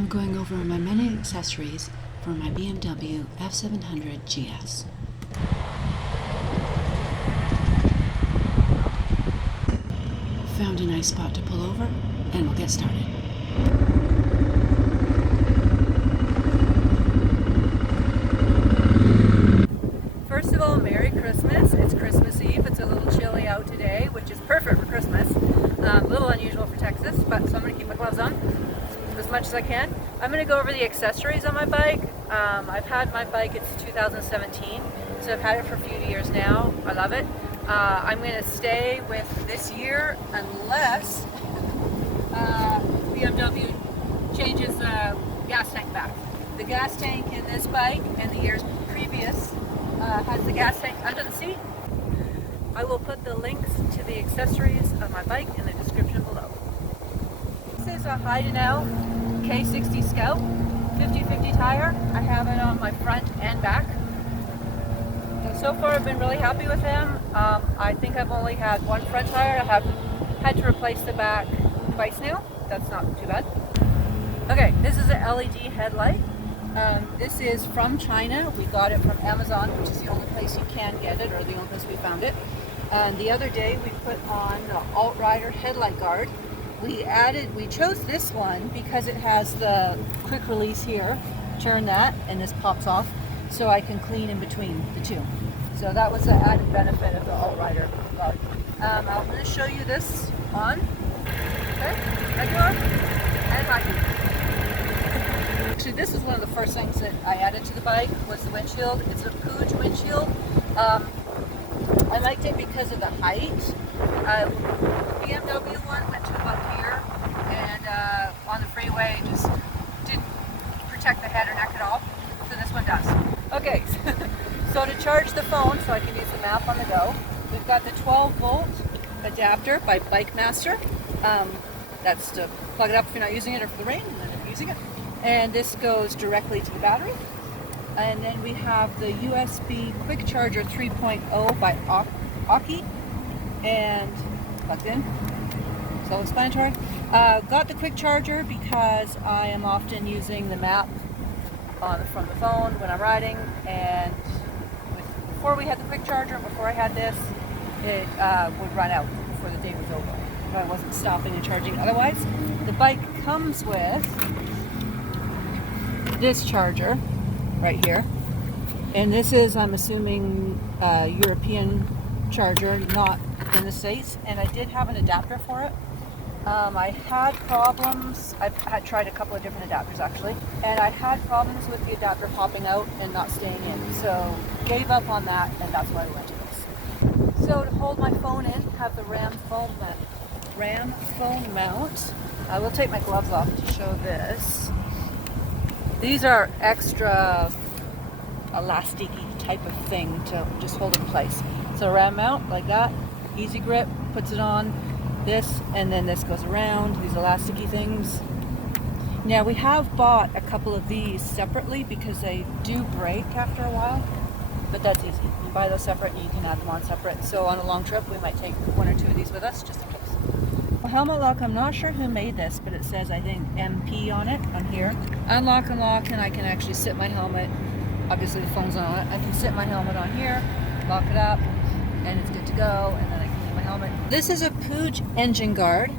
I'm going over my many accessories for my BMW F700GS. Found a nice spot to pull over, and we'll get started. First of all, Merry Christmas. It's Christmas Eve. It's a little chilly out today, which is perfect for Christmas. A little unusual for Texas, but so I'm going to keep my gloves on as much as I can. I'm going to go over the accessories on my bike. I've had my bike, it's 2017, so I've had it for a few years now. I love it. I'm going to stay with this year unless BMW changes the gas tank back. The gas tank in this bike and the years previous has the gas tank under the seat. I will put the links to the accessories of my bike in the description below. This is a Headlight K60 Scout 50/50 tire. I have it on my front and back. And so far I've been really happy with them. I think I've only had one front tire. I have had to replace the back twice now. That's not too bad. Okay, this is an LED headlight. This is from China. We got it from Amazon, which is the only place you can get it, or the only place we found it. And the other day we put on the alt-rider headlight guard. We chose this one because it has the quick release here. Turn that and this pops off, so I can clean in between the two. So that was the added benefit of the alt-rider guard. I'm going to show you this on. Okay, regular and high. Actually, this is one of the first things that I added to the bike was the windshield. It's a Puig windshield. I liked it because of the height. BMW one went to about here, and on the freeway just didn't protect the head or neck at all. So this one does. Okay, so to charge the phone, so I can use the map on the go, we've got the 12-volt adapter by BikeMaster. That's to plug it up if you're not using it, or for the rain, and then if you're using it. And this goes directly to the battery. And then we have the USB Quick Charger 3.0 by Opps, and plugged in. Self-explanatory. Got the quick charger because I am often using the map from the phone when I'm riding. And before we had the quick charger, before I had this, it would run out before the day was over if I wasn't stopping and charging. Otherwise, the bike comes with this charger right here, and this is, I'm assuming, European charger, not in the States, and I did have an adapter for it. I had problems. I had tried a couple of different adapters actually, and I had problems with the adapter popping out and not staying in, so gave up on that, and that's why I went to this. So to hold my phone in, have the RAM phone mount. I will take my gloves off to show this. These are extra elasticy type of thing to just hold in place. So RAM mount like that, easy grip, puts it on this, and then this goes around, these elasticy things. Now we have bought a couple of these separately because they do break after a while, but that's easy. You buy those separate and you can add them on separate. So on a long trip we might take one or two of these with us just in case. Helmet lock, I'm not sure who made this, but it says, I think, MP on it, on here. Unlock and lock, and I can actually sit my helmet, obviously the phone's on it, I can sit my helmet on here, lock it up, and it's good to go, and then I can leave my helmet. This is a Puig engine guard,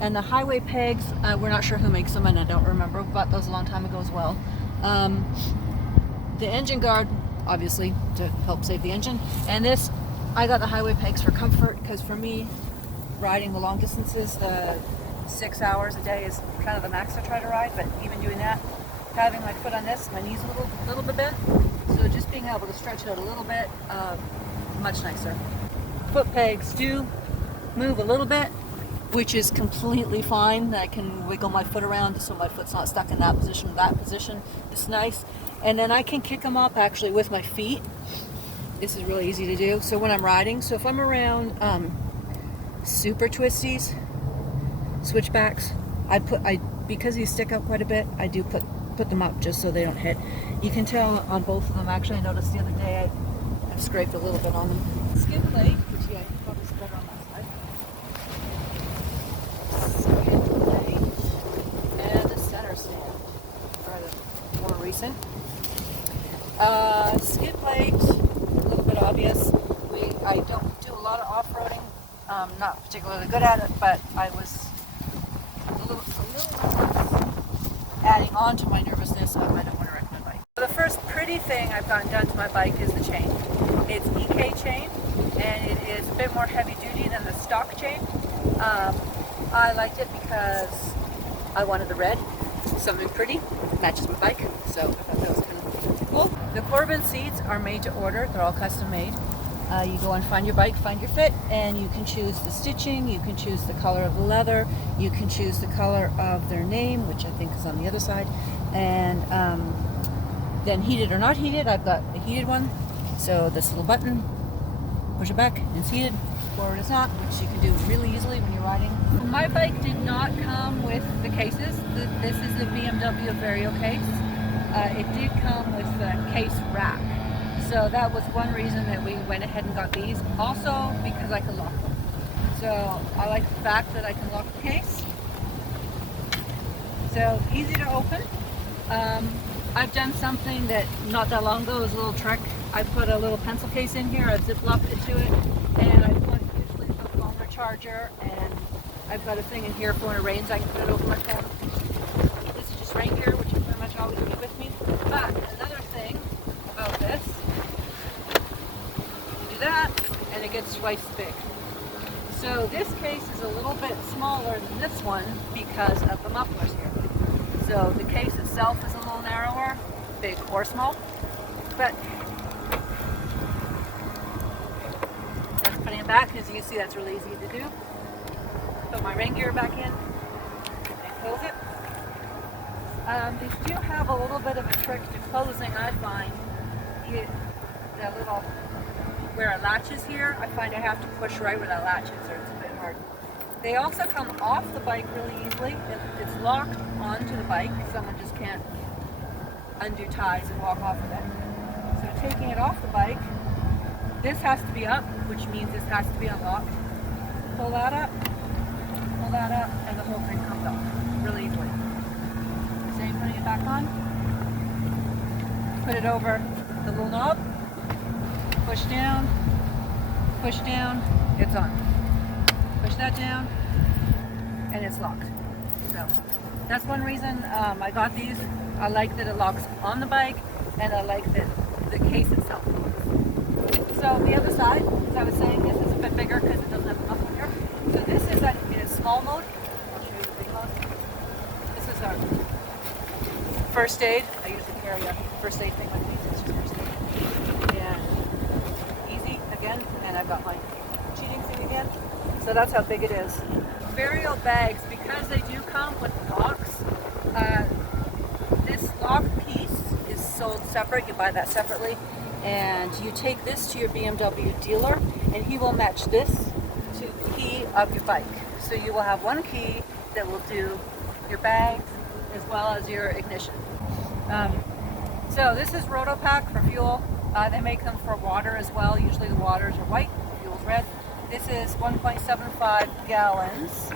and the highway pegs, we're not sure who makes them, and I don't remember, we bought those a long time ago as well. The engine guard, obviously, to help save the engine, and this, I got the highway pegs for comfort, because for me, riding the long distances, the 6 hours a day is kind of the max I try to ride, but even doing that, having my foot on this, my knees a little bit bent, so just being able to stretch it out a little bit, much nicer. Foot pegs do move a little bit, which is completely fine. I can wiggle my foot around so my foot's not stuck in that position or that position. It's nice. And then I can kick them up actually with my feet. This is really easy to do. So when I'm riding, so if I'm around super twisties, switchbacks, because these stick out quite a bit, I do put them up just so they don't hit. You can tell on both of them. Actually, I noticed the other day I've scraped a little bit on them. Skid plate, which yeah, you can probably see better on that side. Skid plate and a center stand. not particularly good at it, but I was a little adding on to my nervousness of I don't want to wreck my bike. The first pretty thing I've gotten done to my bike is the chain. It's EK chain, and it is a bit more heavy duty than the stock chain. I liked it because I wanted the red, something pretty, matches my bike, so I thought that was kind of cool. The Corbin seats are made to order, they're all custom made. You go and find your bike, find your fit, and you can choose the stitching, you can choose the color of the leather, you can choose the color of their name, which I think is on the other side, and then heated or not heated. I've got a heated one, so this little button, push it back, and it's heated. Forward is not, which you can do really easily when you're riding. My bike did not come with the cases. This is the BMW Vario case. It did come with the case rack. So that was one reason that we went ahead and got these. Also because I can lock them. So I like the fact that I can lock the case. So easy to open. I've done something that not that long ago was a little trick. I put a little pencil case in here, I've zip-locked it to it, and I usually put a phone or charger, and I've got a thing in here for when it rains, I can put it over my phone. This is just rain gear, which will pretty much always be with me. But another thing about this, you do that, and it gets twice as big. So this case is a little bit smaller than this one because of the mufflers here. So the case itself is a little narrower, big or small, but that's putting it back. As you can see, that's really easy to do. Put my rain gear back in and close it. These do have a little bit of a trick to closing, I find. That little, where it latches here, I find I have to push right where that latches, or it's a bit hard. They also come off the bike really easily. It's locked onto the bike. Someone just can't undo ties and walk off of it. So taking it off the bike, this has to be up, which means this has to be unlocked. Pull that up, and the whole thing comes off really easily. Same, putting it back on. Put it over the little knob, push down, it's on. Push that down, and it's locked. So that's one reason I got these. I like that it locks on the bike, and I like that the case itself locks. So the other side, as I was saying, this is a bit bigger because it doesn't have a muffler here. So this is in a small mode. I'll show you the big mode. This is our first aid. I usually carry a first aid thing like these. It's just first aid. And easy again, and I've got my cheating thing again. So that's how big it is. Vario bags, because they do come with locks, this lock piece is sold separate. You buy that separately, and you take this to your BMW dealer, and he will match this to the key of your bike. So you will have one key that will do your bags as well as your ignition. So this is RotopaX for fuel. They make them for water as well. Usually the waters are white, the fuel's red. This is 1.75 gallons,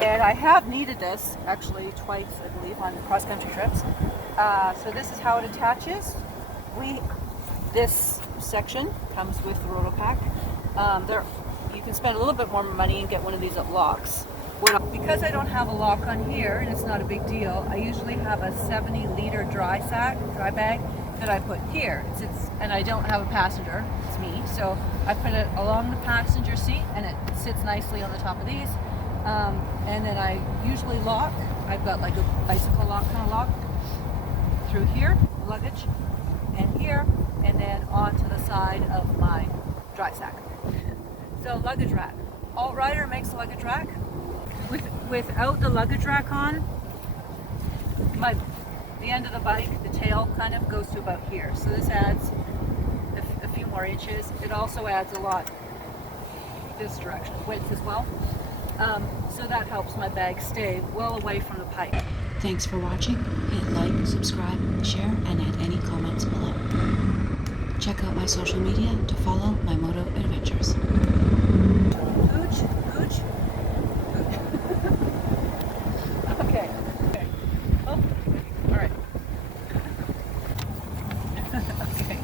and I have needed this actually twice, I believe, on cross-country trips. So this is how it attaches. This section comes with the RotopaX. You can spend a little bit more money and get one of these that locks. Because I don't have a lock on here, and it's not a big deal, I usually have a 70-liter dry bag that I put here. And I don't have a passenger, it's me, so I put it along the passenger seat, and it sits nicely on the top of these. And then I usually lock. I've got like a bicycle lock kind of lock through here, luggage, and here, and then onto the side of my dry sack. So luggage rack. Alt-Rider makes a luggage rack. Without the luggage rack on, the end of the bike, the tail kind of goes to about here. So this adds a few more inches. It also adds a lot this direction, width as well. So that helps my bag stay well away from the pipe. Thanks for watching. Hit like, subscribe, share, and add any comments below. Check out my social media to follow my moto adventures. Gooch, gooch, gooch. Okay. Oh, all right. Okay.